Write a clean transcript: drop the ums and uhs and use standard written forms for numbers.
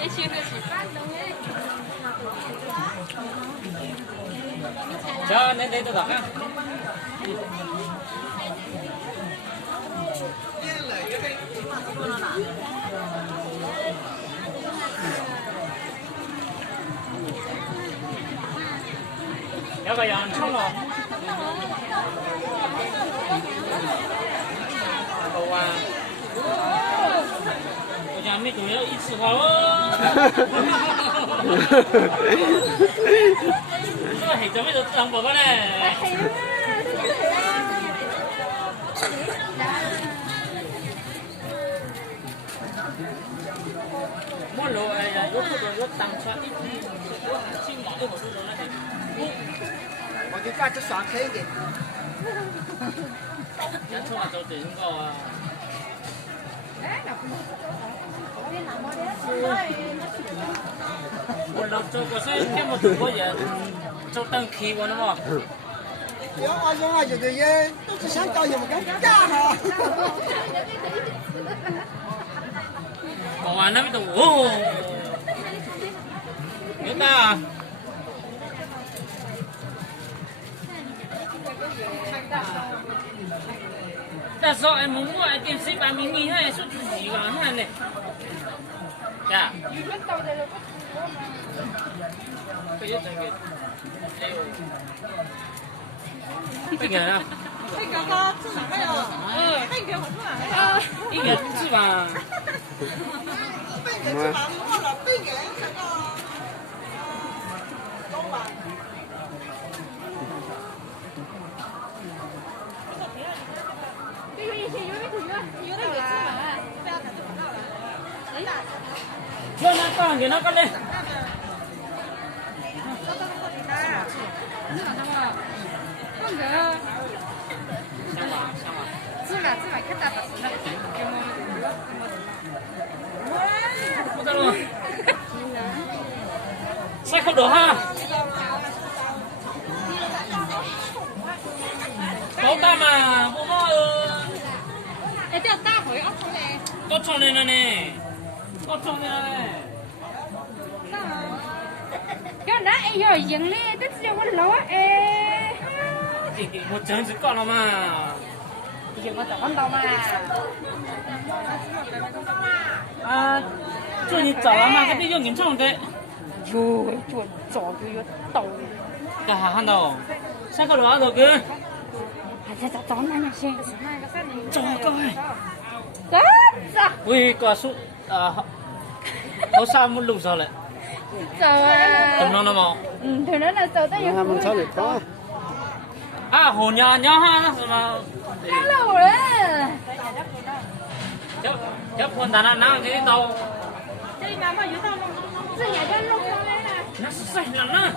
也许是饭东哎。cho nên đây tôi đọc á要不要冲了？好啊！我讲没主要一次花哦。这系做咩做当爸爸咧？我老哎呀，有不多有当出一批，我还青毛的我都做那里。我就家只上車嘅。人衝下做短個啊！我老做個所以今日做嗰嘢做登記喎，嘛。如果我想係做嘅嘢，都只想教人咁加下。講完那邊度哦，有得。但是哎，某某哎，电视版明明还说自己吧，看呢，呀。不要这个，哎呦，这个呢？这个呢，是哪个呀？这个好哪个呀？一个是吧？邊嘅只行我落邊嘅這個，都話。cho nó con thì nó có lên sao không được ha có ta mà bố nó để cho ta hỏi ốc thôi nè. có cho lên này có cho lên này Cái đó ai rồi dừng đi, tức là con lỗ ê. thì một trận chỉ còn là mà Dừng có tao con đâu mà. à cho你找了嘛cái地方严重的 Rồi, chuột chó cứ tàu. cả hàng đầu sao không được rồi cứ À, chó này nha xem. cho coi Đó, sao? ui quả số có sao muốn lùng sao lại Trời tầm nó mà thì nó là sợ tới Mà mình sao được có? à hồ nhà nhau ha nó mà lâu rồi á. chấp con đàn anh nào cái đâu Đây mà dưới tao nó nhà cho lúc đó đấy nè. nó xanh lắm á